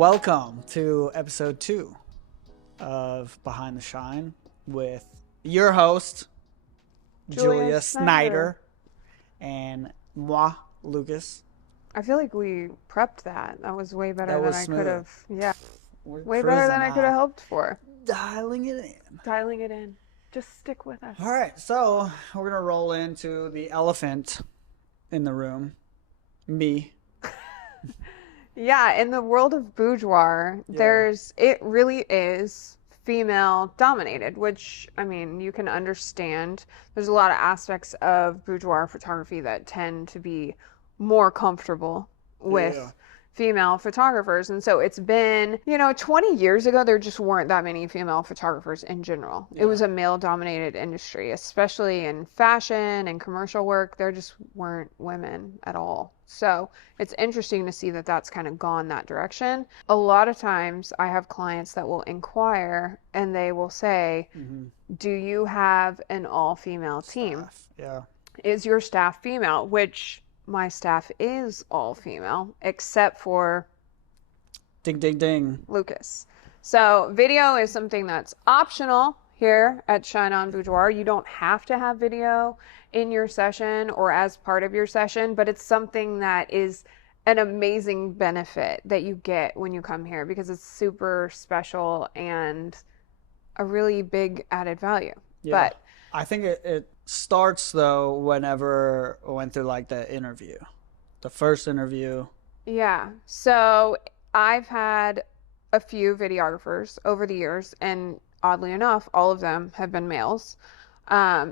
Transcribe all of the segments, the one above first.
Welcome to episode 2 of Behind the Shine with your host, Julia Snyder, and moi, Lucas. I feel like we prepped that. That was way better than I could have. Yeah. We're Way better than I could have hoped for. Dialing it in. Dialing it in. Just stick with us. All right, so we're going to roll into the elephant in the room. Me. Yeah, in the world of boudoir, it really is female dominated, which, I mean, you can understand. There's a lot of aspects of boudoir photography that tend to be more comfortable with female photographers. And so it's been, 20 years ago, there just weren't that many female photographers in general. It was a male dominated industry, especially in fashion and commercial work. There just weren't women at all. So it's interesting to see that that's kind of gone that direction. A lot of times I have clients that will inquire and they will say, do you have an all-female team? Yeah. Is your staff female? Which my staff is all female, except for ding, ding, ding, Lucas. So video is something that's optional here at SHINEon Boudoir. You don't have to have video in your session or as part of your session, but it's something that is an amazing benefit that you get when you come here because it's super special and a really big added value. Yeah. But I think it starts though whenever I went through like the interview, the first interview. Yeah. So I've had a few videographers over the years, and oddly enough, all of them have been males.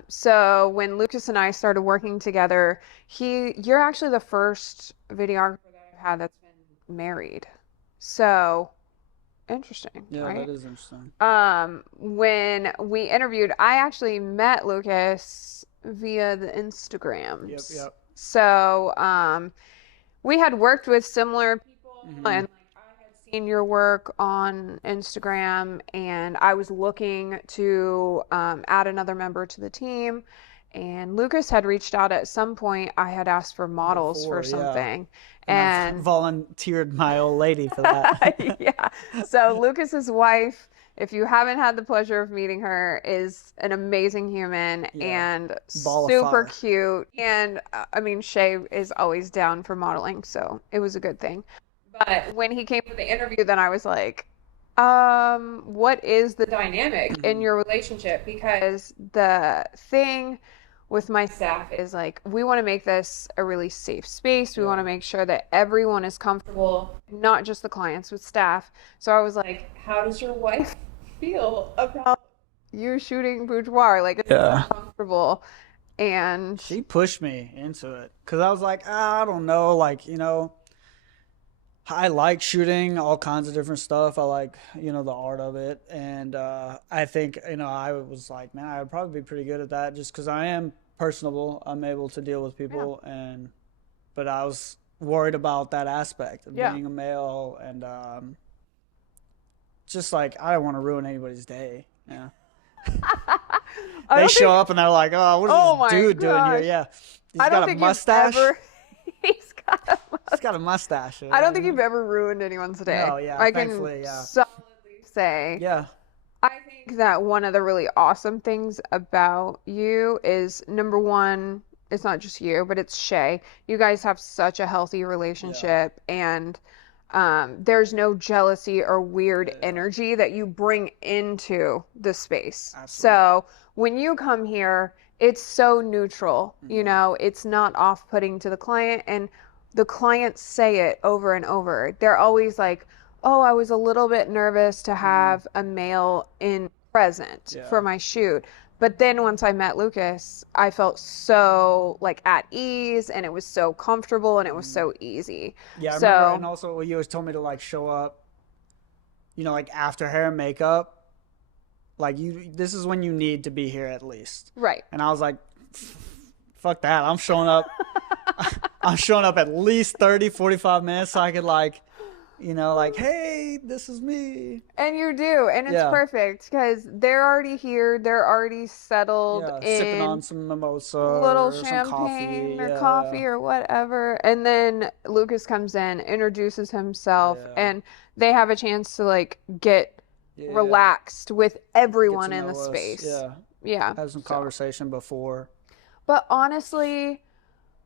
So when Lucas and I started working together, you're actually the first videographer that I've had that's been married. So interesting. Yeah, right? That is interesting. When we interviewed, I actually met Lucas via the Instagram. Yep. So, we had worked with similar people and like I had seen your work on Instagram and I was looking to add another member to the team, and Lucas had reached out at some point. I had asked for models for something. And I volunteered my old lady for that. Yeah. So Lucas's wife, if you haven't had the pleasure of meeting her, is an amazing human and super cute. And I mean, Shay is always down for modeling, so it was a good thing. But when he came for the interview, then I was like, what is the dynamic in your relationship? Because the thing with my staff is like, we want to make this a really safe space. We want to make sure that everyone is comfortable, not just the clients, with staff. So I was like, how does your wife feel about you shooting boudoir? Like, it's comfortable. And she pushed me into it because I was like, I don't know, like, I like shooting all kinds of different stuff. I like, the art of it. And I think, I was like, man, I would probably be pretty good at that just because I am personable. I'm able to deal with people. But I was worried about that aspect of being a male. And just like, I don't want to ruin anybody's day. Yeah. They show up and they're like, oh, what is this dude doing here? Yeah. He's got a mustache. He's got a mustache. I don't think you've ever ruined anyone's day. No, yeah, I thankfully, can solidly say. Yeah. I think that one of the really awesome things about you is, number one, it's not just you, but it's Shay. You guys have such a healthy relationship, and there's no jealousy or weird energy that you bring into the space. Absolutely. So when you come here, it's so neutral, it's not off-putting to the client, and the clients say it over and over. They're always like, oh, I was a little bit nervous to have a male in present for my shoot. But then once I met Lucas, I felt so like at ease, and it was so comfortable, and it was so easy. Yeah, I remember, and also you always told me to like show up, like after hair and makeup. Like, this is when you need to be here at least. Right. And I was like, fuck that. I'm showing up. I'm showing up at least 30, 45 minutes so I could like You know, like, hey, this is me. And you do, and it's Yeah. perfect because they're already here, they're already settled Yeah. Sipping on in some mimosa little or some champagne coffee. or Yeah. coffee or whatever. And then Lucas comes in, introduces himself, Yeah. and they have a chance to like get Yeah. relaxed with Get to everyone in the know us. space. Yeah. Yeah. Have some So, conversation before. but honestly,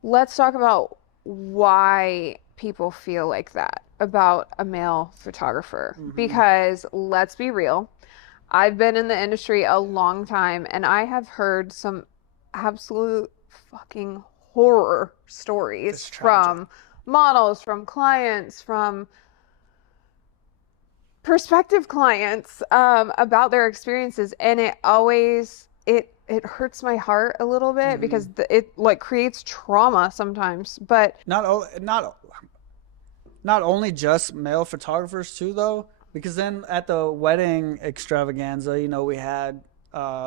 let's talk about why people feel like that about a male photographer. Hmm. Because let's be real, I've been in the industry a long time and I have heard some absolute fucking horror stories It's tragic. from models, from clients, from prospective clients about their experiences, and it always it hurts my heart a little bit Hmm. because it like creates trauma sometimes. But Not only just male photographers too, though, because then at the wedding extravaganza, you know, we had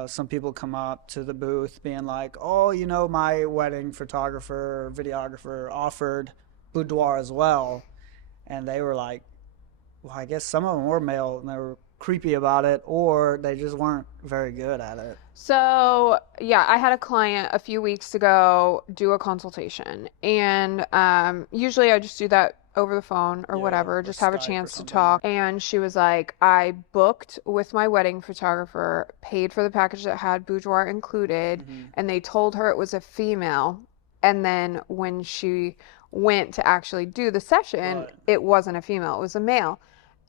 some people come up to the booth being like, "Oh, you know, my wedding photographer, videographer offered boudoir as well," and they were like, "Well, I guess some of them were male and they were creepy about it, or they just weren't very good at it." so, yeah, I had a client a few weeks ago do a consultation, and usually I just do that over the phone or Yeah, whatever, or just have a Skype or chance to something. talk. And she was like, I booked with my wedding photographer, paid for the package that had boudoir included, Hmm. and they told her it was a female. And then when she went to actually do the session, Right. it wasn't a female, it was a male.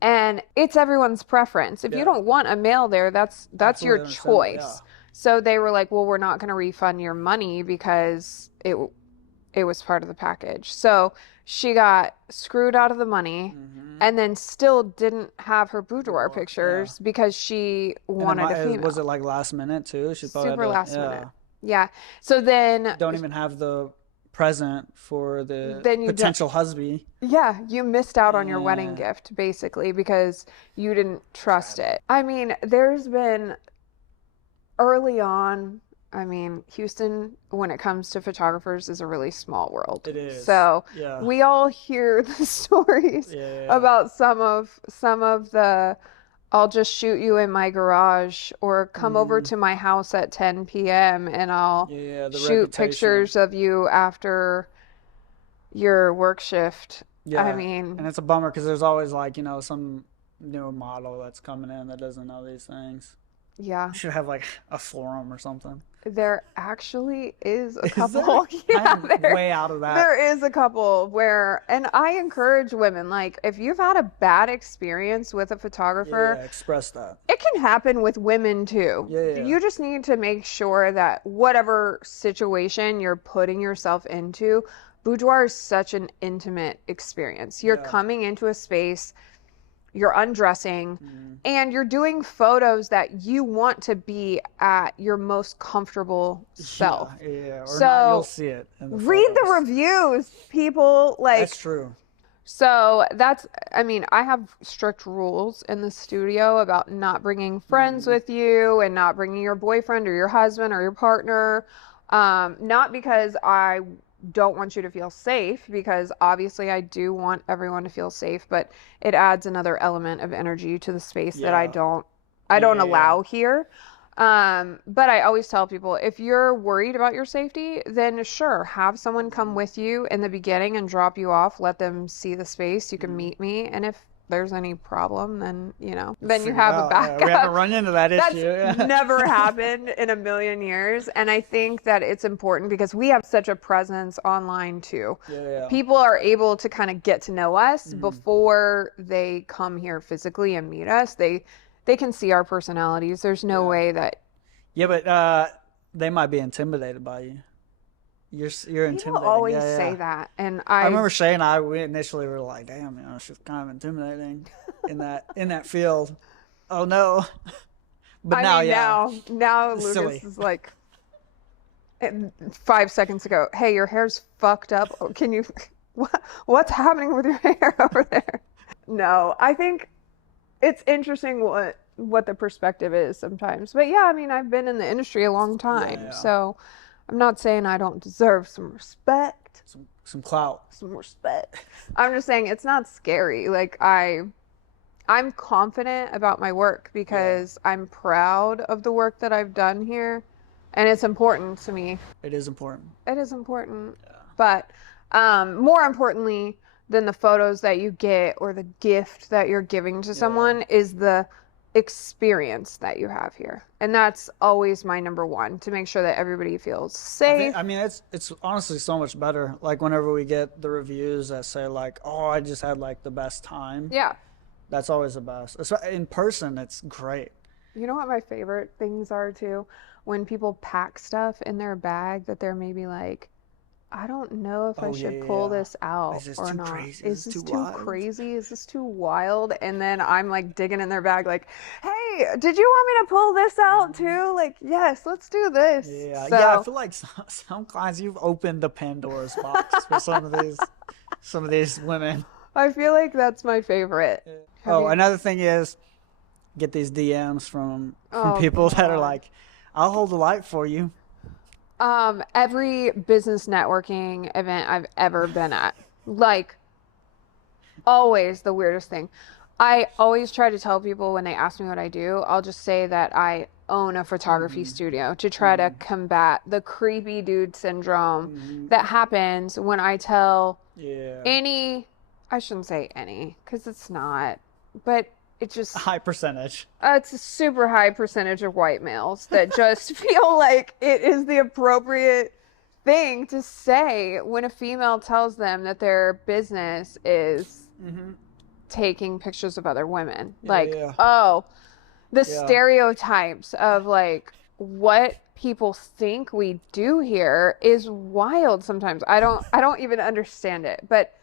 And it's everyone's preference. If you Yeah. don't want a male there, that's your Absolutely understandable. Yeah. choice. So they were like, "Well, we're not going to refund your money because it was part of the package." So she got screwed out of the money Hmm. and then still didn't have her boudoir Boudoir. Yeah. pictures because she And wanted a was female. it like last minute too? She probably had Super to, last minute. yeah. Yeah. So then Don't even have the present for the then you don't potential husband. yeah, you missed out on your wedding Yeah. gift basically because you didn't trust Tragic. it. I mean, there's been early on, I mean, Houston, when it comes to photographers, is a really small world. It is. So Yeah. we all hear the stories Yeah. Yeah. about some of the I'll just shoot you in my garage or come over Mm. to my house at 10 p.m. and I'll Yeah. The shoot reputation. pictures of you after your work shift. I Yeah. And mean, it's a bummer because there's always like, you know, some new model that's coming in that doesn't know these things. yeah. You should have like a forum or something. There actually is a Is there? couple. Yeah, I'm way out of that. there is a couple where, and I encourage women, like, if you've had a bad experience with a photographer, Yeah. Express that. it can happen with women too. Yeah. Yeah. You just need to make sure that whatever situation you're putting yourself into, boudoir is such an intimate experience. You're Yeah. coming into a space, you're undressing, Mm. and you're doing photos that you want to be at your most comfortable self. Yeah. Yeah. Or not, you'll So see it in the read the photos. reviews, people. That's Like, true. so that's, I mean, I have strict rules in the studio about not bringing friends Mm. with you and not bringing your boyfriend or your husband or your partner. Not because I don't want you to feel safe, because obviously I do want everyone to feel safe, but it adds another element of energy to the space that I Yeah. don't Yeah. Yeah. allow here. But I always tell people, if you're worried about your safety, then sure, have someone come Mm. with you in the beginning and drop you off. Let them see the space. You can Mm. meet me. And if there's any problem, then, then you Figure it have a out. Yeah. We haven't backup. run into that That's issue. Yeah. never happened in a million years. And I think that it's important because we have such a presence online too. Yeah. Yeah. People are able to kind of get to know us Mm. before they come here physically and meet us. They can see our personalities. There's no Yeah. way that Yeah, but they might be intimidated by you. You're people intimidating. always Yeah, say yeah. that. And I remember Shay and I, we initially were like, "Damn, you know, she's kind of intimidating in that field." Oh no! But I now, mean, yeah, now it's Lucas silly. is like, 5 seconds ago, hey, your hair's fucked up. Oh, can you, what's happening with your hair over there? No, I think it's interesting what the perspective is sometimes. But yeah, I mean, I've been in the industry a long Yeah, time, yeah. so I'm not saying I don't deserve some respect. Some clout. Some respect. I'm just saying it's not scary. Like I'm confident about my work Yeah. because I'm proud of the work that I've done here, and it's important to me. It is important. It is important. Yeah. But more importantly than the photos that you get or the gift that you're giving to Yeah. someone is the experience that you have here. And that's always my number one, to make sure that everybody feels safe. I mean, it's honestly so much better. Like whenever we get the reviews that say like, "Oh, I just had like the best time." Yeah. That's always the best. In person, it's great. You know what my favorite things are too? When people pack stuff in their bag that they're maybe like, I don't know if I Oh yeah, should yeah, pull yeah. this out Is this or too not. crazy? Is Is this this too too wild? crazy? Is this too wild? And then I'm like digging in their bag, like, hey, did you want me to pull this out too? Like, yes, let's do this. Yeah, yeah. I So feel like some clients you've opened the Pandora's box for some of these women. I feel like that's my favorite. Have Oh, you? another thing is get these DMs from Oh people that are God. like, "I'll hold the light for you." Every business networking event I've ever been at, like always the weirdest thing. I always try to tell people when they ask me what I do, I'll just say that I own a photography Hmm. studio to try to Hmm. combat the creepy dude syndrome Hmm. that happens when I tell Yeah, any, I shouldn't say any, because it's not, but it a just, high percentage. it's a super high percentage of white males that just feel like it is the appropriate thing to say when a female tells them that their business is Hmm. taking pictures of other women. Yeah, Like, yeah, oh, the yeah. stereotypes of like what people think we do here is wild sometimes. I don't even understand it. But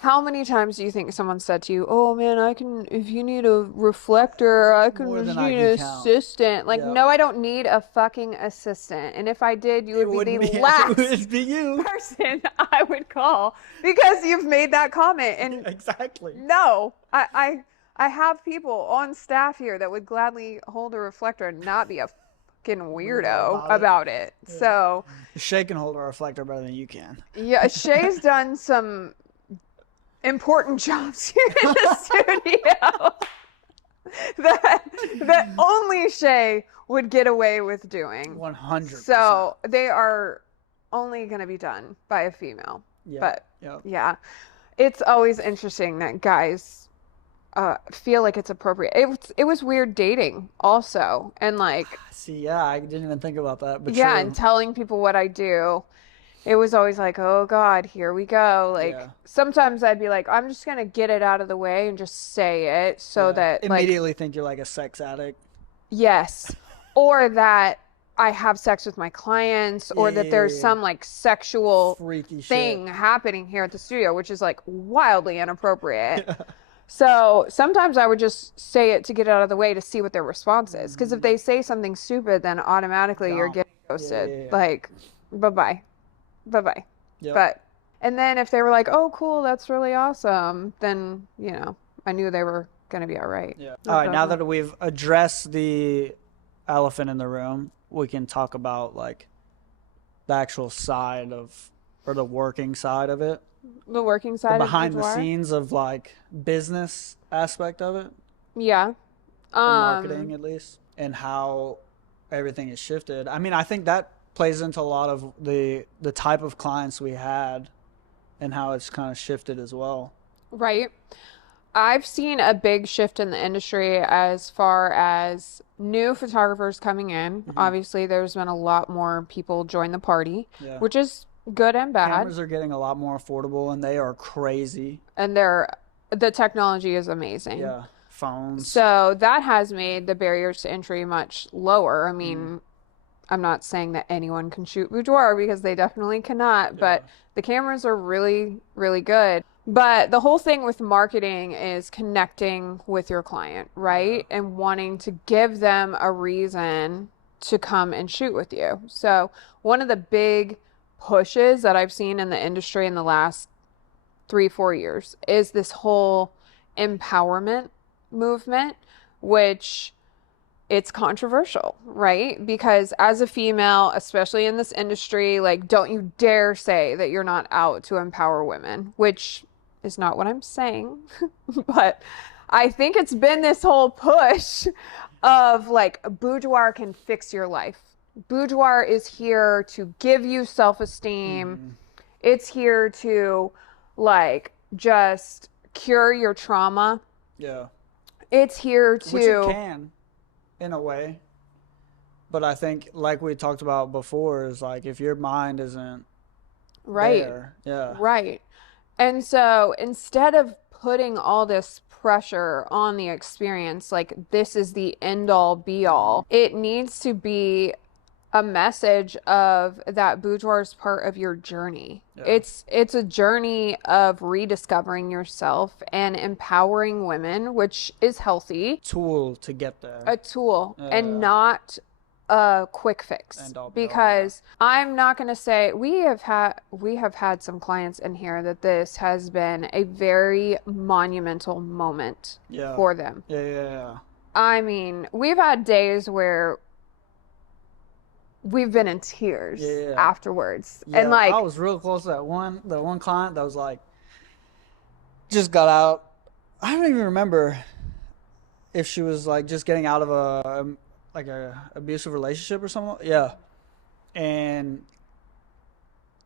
how many times do you think someone said to you, "Oh man, I can if you need a reflector, I can More just than I need can an count. assistant." Like, Yeah, no, I don't need a fucking assistant. And if I did, you it would be wouldn't the be. It last would be you. person I would call because you've made that comment. Yeah, And exactly. no, I have people on staff here that would gladly hold a reflector and not be a fucking Weirdo weirdo about it. about it. Yeah. So, Shay can hold a reflector better than you can. yeah, Shay's done some important jobs here in the studio that only Shay would get away with doing. 100%. So, they are only going to be done by a female. Yep. But Yep. yeah, it's always interesting that guys feel like it's appropriate. It was weird dating also, and like See, yeah, I didn't even think about that, but yeah, and true. telling people what I do. It was always like, oh God, here we go. Like Yeah. sometimes I'd be like, I'm just gonna get it out of the way and just say it so Yeah. that like Immediately think you're like a sex addict. yes, or that I have sex with my clients, Yeah, or yeah, that yeah, there's yeah. some like sexual Freaky shit. thing happening here at the studio, which is like wildly inappropriate. So sometimes I would just say it to get it out of the way to see what their response is. Because if Hmm. they say something stupid, then automatically you're Gone. getting Yeah, yeah, ghosted. yeah. Like, bye bye. Bye bye. Yep. But, and then if they were like, oh, cool, that's really awesome, then, I knew they were going to be all right. Yeah. All That right, now doesn't. that we've addressed the elephant in the room, we can talk about like the actual side of, or the working side of it, The working the side of behind the Boudoir? scenes of like business aspect of it, Yeah. the marketing Um, at least, and how everything has shifted. I mean, I think that plays into a lot of the type of clients we had and how it's kind of shifted as well. right. I've seen a big shift in the industry as far as new photographers coming in. Hmm. Obviously, there's been a lot more people join the party, Yeah. which is good and bad. Cameras are getting a lot more affordable and they are crazy. And the technology is amazing. Yeah. Phones. So that has made the barriers to entry much lower. I Mm. mean, I'm not saying that anyone can shoot boudoir because they definitely cannot, Yeah. but the cameras are really, really good. But the whole thing with marketing is connecting with your client, Yeah. right? And wanting to give them a reason to come and shoot with you. So, one of the big pushes that I've seen in the industry in the last 3, 4 years is this whole empowerment movement, which it's controversial, right? Because as a female, especially in this industry, like, don't you dare say that you're not out to empower women, which is not what I'm saying. But I think it's been this whole push of like, Boudoir can fix your life. Boudoir is here to give you self-esteem. It's here to like just cure your trauma. Yeah. It's here to, which it can, in a way. But I think, like we talked about before, is like if your mind isn't right. there, yeah. Right. And so instead of putting all this pressure on the experience, like this is the end all be all, it needs to be a message of that boudoir is part of your journey. Yeah. It's a journey of rediscovering yourself and empowering women, which is healthy. Tool to get there. A tool, and not a quick fix. Because I'm not going to say, we have had some clients in here that this has been a very monumental moment for them. Yeah. I mean, we've had days where we've been in tears afterwards. Yeah, and like, I was real close to that one client that was like, just got out. I don't even remember if she was like just getting out of a abusive relationship or something. Yeah. And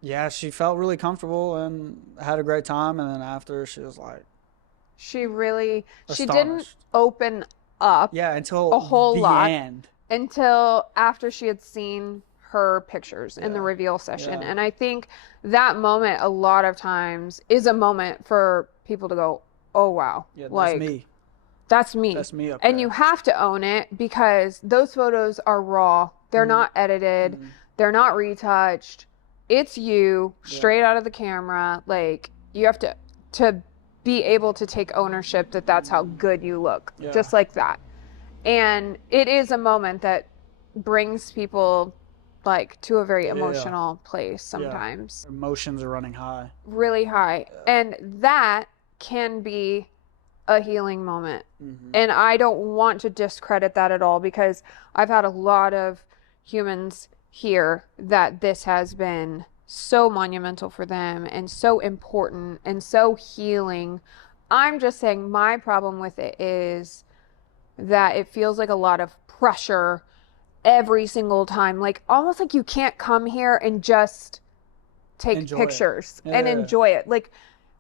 yeah, she felt really comfortable and had a great time. And then after, she was like, she astonished. didn't open up until a whole the lot. end. Until after she had seen her pictures in the reveal session. And I think that moment a lot of times is a moment for people to go, oh wow, that's like me. That's me. That's me up and there. You have to own it, because those photos are raw. They're not edited. They're not retouched. It's you straight out of the camera. Like, you have to be able to take ownership that that's how good you look. Just like that. And it is a moment that brings people like to a very emotional place sometimes. Emotions are running high. Really high. And that can be a healing moment. And I don't want to discredit that at all, because I've had a lot of humans here that this has been so monumental for them and so important and so healing. I'm just saying my problem with it is that it feels like a lot of pressure every single time. Like, almost like you can't come here and just take pictures and enjoy it. Like,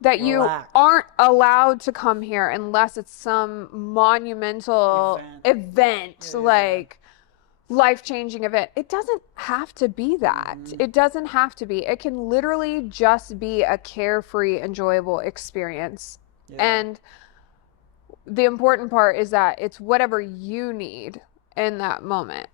that you aren't allowed to come here unless it's some monumental event. Like, life-changing event. It doesn't have to be that. It doesn't have to be. It can literally just be a carefree, enjoyable experience. And the important part is that it's whatever you need in that moment.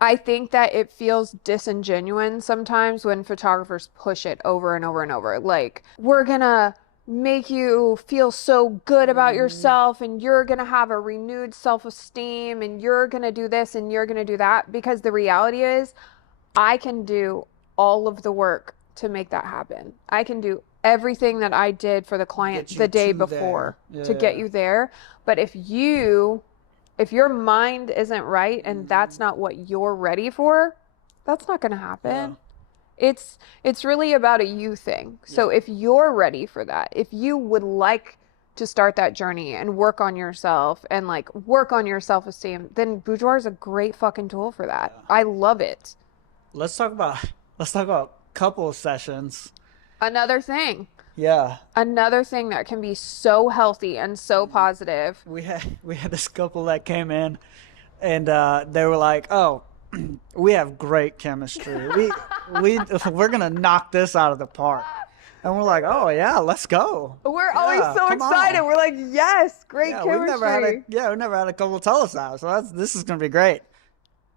I think that it feels disingenuous sometimes when photographers push it over and over and over. Like, we're gonna make you feel so good about yourself, and you're gonna have a renewed self-esteem, and you're gonna do this and you're gonna do that. Because the reality is, I can do all of the work to make that happen. I can do everything that I did for the client the day before to get you there. But if your mind isn't right and that's not what you're ready for, that's not going to happen. It's really about a you thing. So if you're ready for that, if you would like to start that journey and work on yourself and like work on your self-esteem, then Boudoir is a great fucking tool for that. I love it. Let's talk about couple sessions. Another thing. Yeah. Another thing that can be so healthy and so positive. We had this couple that came in, and they were like, "Oh, we have great chemistry. We're gonna knock this out of the park." And we're like, "Oh yeah, let's go." We're always so excited. We're like, "Yes, great chemistry." We've never had a couple tell us that, so this is gonna be great.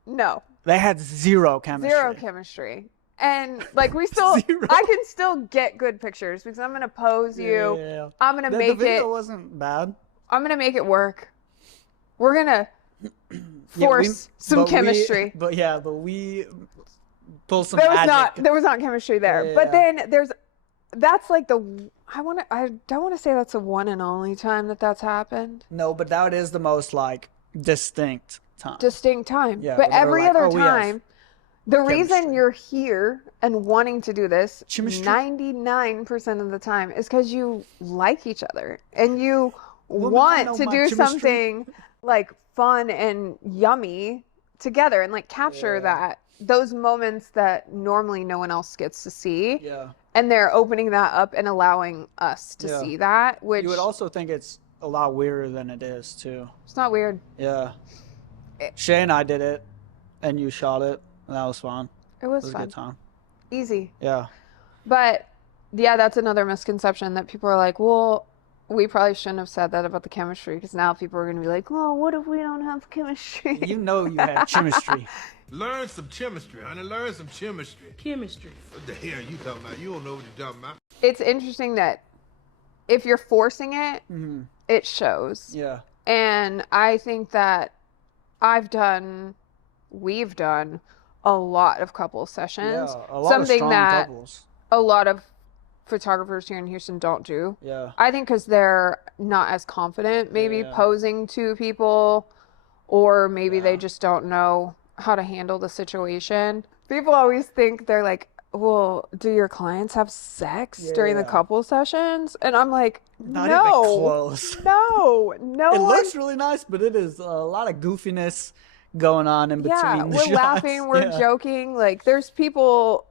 No. They had zero chemistry. And like, I can still get good pictures because I'm gonna pose you. I'm gonna make it. The video wasn't bad. I'm gonna make it work. We're gonna force some chemistry. But we pulled some magic. There was not chemistry there. But then that's like I don't want to say that's the one and only time that's happened. No, but that is the most like distinct. time. distinct time. Yeah, But where they were every like, other oh, we have time, the reason chemistry. you're here and wanting to do this Chemistry? 99% of the time is because you like each other and you Woman, I want know to my do chemistry. something like fun and yummy together and like capture Yeah. those moments that normally no one else gets to see. Yeah. And they're opening that up and allowing us to Yeah. see that, which You would also think it's a lot weirder than it is, too. it's not weird. Yeah. Shay and I did it, and you shot it, and that was fun. It It was was a fun. good time. Easy. Yeah. But yeah, that's another misconception that people are like, well, we probably shouldn't have said that about the chemistry because now people are going to be like, well, what if we don't have chemistry? You know you have chemistry. Learn some chemistry, honey. Learn some chemistry. Chemistry. What the hell are you talking about? You don't know what you're talking about. It's interesting that if you're forcing it, it shows. Yeah. And I think that we've done a lot of couple sessions. Yeah. A lot Something of strong that couples. a lot of photographers here in Houston don't do. Yeah. I think because they're not as confident, maybe Yeah. posing to people, or maybe they Yeah. just don't know how to handle the situation. People always think they're like, well, do your clients have sex during the Yeah. couple sessions? And I'm like, Not no, even close. no, It one. looks really nice, but it is a lot of goofiness going on in between Yeah, the we're shots. laughing, we're Yeah. joking. Like, there's people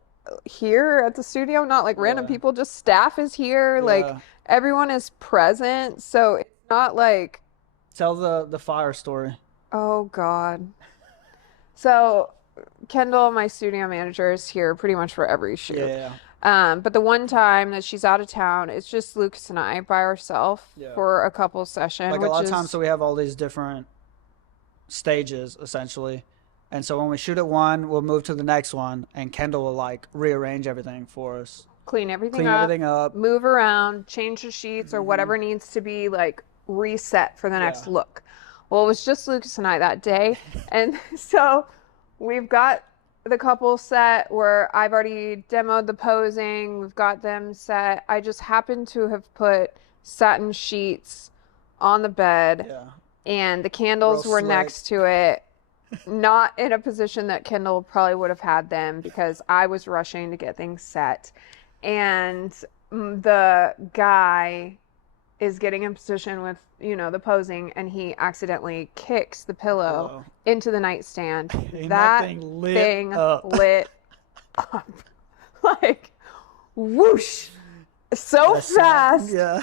here at the studio, not like random Yeah. people, just staff is here. Like, Yeah. everyone is present. So it's not like, Tell the fire story. oh God. So Kendall, my studio manager, is here pretty much for every shoot. Yeah. But the one time that she's out of town, it's just Lucas and I by ourselves Yeah. for a couple session, Like which a lot is of times, so we have all these different stages essentially, and so when we shoot at one, we'll move to the next one, and Kendall will like rearrange everything for us, clean everything clean up, everything up. move around, change the sheets or whatever needs to be like reset for the next Yeah. look. Well, it was just Lucas and I that day. And so we've got the couple set where I've already demoed the posing. We've got them set. I just happened to have put satin sheets on the bed Yeah. and the candles Real were slick. next to it. Not in a position that Kendall probably would have had them because I was rushing to get things set. And the guy is getting in position with, the posing, and he accidentally kicks the pillow into the nightstand. And that thing lit thing up. lit up. Like, whoosh. So fast. Yeah.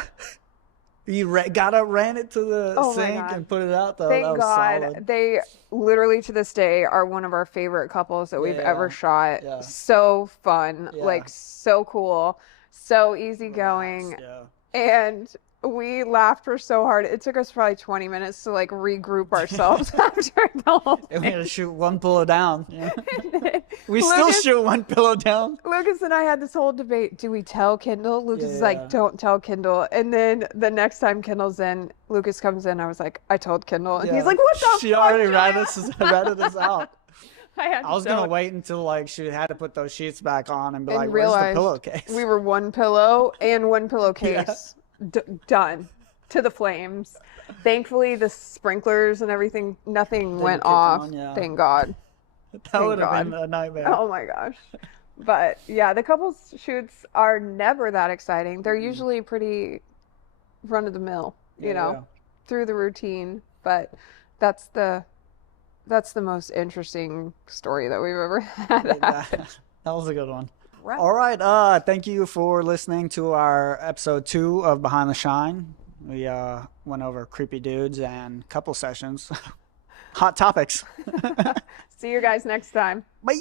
You ran it to the Oh my sink God. and put it out though. Thank That was God. solid. They literally to this day are one of our favorite couples that we've ever shot. Yeah. So fun, Yeah. like so cool, so easygoing. Yeah. And we laughed for so hard. It took us probably 20 minutes to like regroup ourselves after the whole And we had to shoot one pillow down. Yeah. thing. We still Lucas- shoot one pillow down. Lucas and I had this whole debate. Do we tell Kendall? Lucas is Yeah. like, don't tell Kendall. And then the next time Kendall's in, Lucas comes in. I was like, I told Kendall. And he's Yeah. like, what the She fuck? already Joanna?" ratted us out. I was so gonna wait until like she had to put those sheets back on and be and like, "Where's the realized pillowcase?" we were one pillow and one pillowcase done to the flames. Thankfully, the sprinklers and everything, nothing went kicked off. on, yeah. Thank God. That would have God. been a nightmare. Oh my gosh. But yeah, the couples shoots are never that exciting. They're usually pretty run of the mill, Yeah. through the routine. But that's the most interesting story that we've ever had. That was a good one. Right. All right. Thank you for listening to our episode 2 of Behind the Shine. We went over creepy dudes and couple sessions. Hot topics. See you guys next time. Bye.